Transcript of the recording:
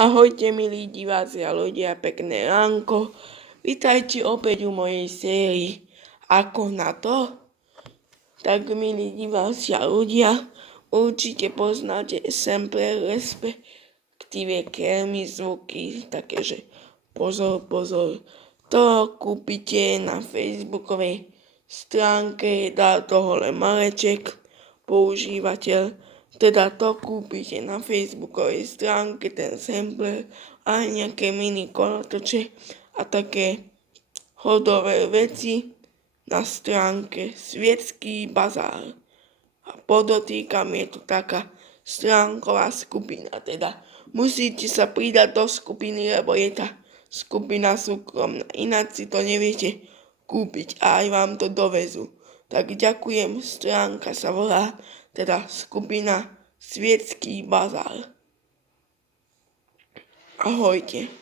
Ahojte milí diváci a ľudia, pekné ránko. Vítajte opäť u mojej sérii Ako na to? Tak milí diváci a ľudia, určite poznáte sampler, respektíve krémy zvuky, také že pozor, to kúpite na facebookovej stránke, dá toho len maleček, používateľ. Teda to kúpite na facebookovej stránke, ten sampler a nejaké mini kolotoče a také hodové veci na stránke Svietský bazár. A podotýkam, je to taká stránková skupina, teda musíte sa pridať do skupiny, lebo je tá skupina súkromná, ináč si to neviete kúpiť a aj vám to dovezú. Tak ďakujem, stránka sa volá teda skupina Svietský bazár. Ahojte.